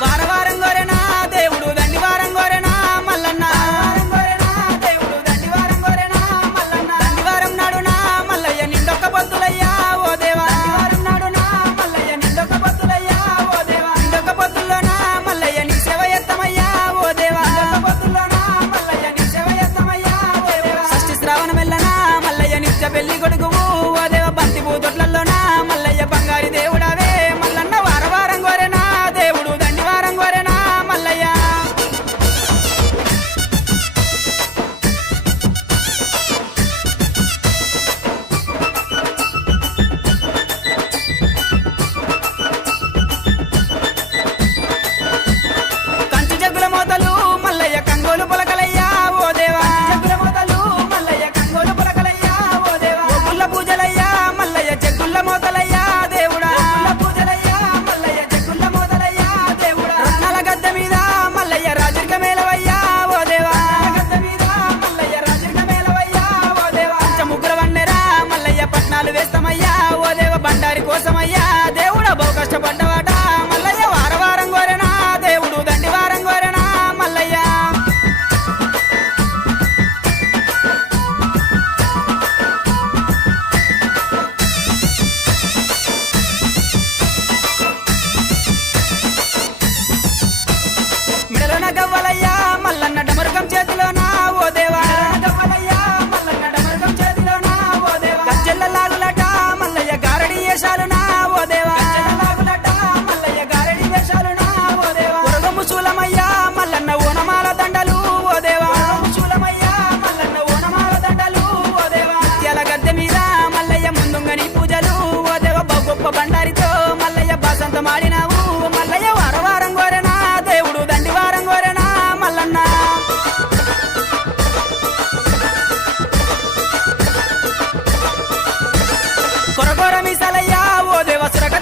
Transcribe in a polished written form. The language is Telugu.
వారవారం గోరెనా దేవుడు దండివారం గోరెనా మల్లన్న దేవుడు దండివారం గోరెనా మల్లన్న దండివారం నాడునా మల్లయ్య నిండొక్క పొద్దులయ్యా ఓ దేవా నాడునా మల్లయ్య నిండొక్క పొద్దులయ్యా ఓ దేవా నిండొక్క పొద్దుల్లోనా మల్లయ్య నీ సేవ ఎత్తమయ్యా ఓ దేవా పొద్దుల్లోనా మల్లయ్య నీ సేవ ఎత్తమయ్యా ఓ దేవా షష్ఠి శ్రావణ మెల్లనా మల్లయ్య నిత్య పెళ్లి కొడుకువు ఓ దేవ బంతి పూతొట్లలోనా మల్లయ్య బంగారి దేవుడవే మల్లన్న వారవారం గోరెనా దేవుడు దండివారం గోరెనా మల్లయ్య కంచి జగ్గుల మోతలు మల్లయ్య కంగోలు పొలకలయ్యా ఓ దేవా జగ్గుల మోతలు మల్లయ్య కంగోలు పొలకలయ్యా ఓ దేవా గుల్ల పూజలయ్యా మల్లయ్య జగ్గుల మోతలయ్యా దేవుడా పూజలయ్యా మల్లయ్య జగ్గుల మోతలయ్యా దేవుడా రత్నాల గద్దె మీద మల్లయ్య రాజరిక మేలవయ్యా ఓ దేవా గద్దె మీద మల్లయ్య రాజరిక మేలవయ్యా ఓ దేవా ముగ్గుర వన్నెరా మల్లయ్య పట్నాలు వేస్తామయ్యా ఓ దేవ బండారి కోసమయ్యా దేవుడా బహు కష్టపడ్డవాట మల్లయ్య వారవారం గోరెనా దేవుడు దండివారం గోరెనా మల్లయ్య మెడలోన గవ్వలయ్యా మల్లన్న డమరుగం చేతిలోనా ఓ దేవా గవ్వలయ్యా మల్లన్న డమరుగం చేతిలోనా ఓ దేవా గజ్జెల్ల లాగులట మల్లయ్య గారడి వేషాలునా ఓ దేవా లాగులట మల్లయ్య గారడి వేషాలునా ఓ దేవా ఉరగము శూలమయ్యా మల్లన్న ఓనమాల దండలు ఓ దేవా శూలమయ్యా మల్లన్న ఓనమాల దండలు ఓ దేవా ముత్యాల గద్దె మీద మల్లయ్య ముందుంగని పూజలు ఓ దేవ బహు గొప్ప బండారితో మల్లయ్య బాసంతం ఆడినావు మల్లయ్య వారవారం గోరెనా దేవుడు దండివారం గోరెనా మల్లన్న కొరకొర మీసాలయ్యా ఓ దేవ సురగ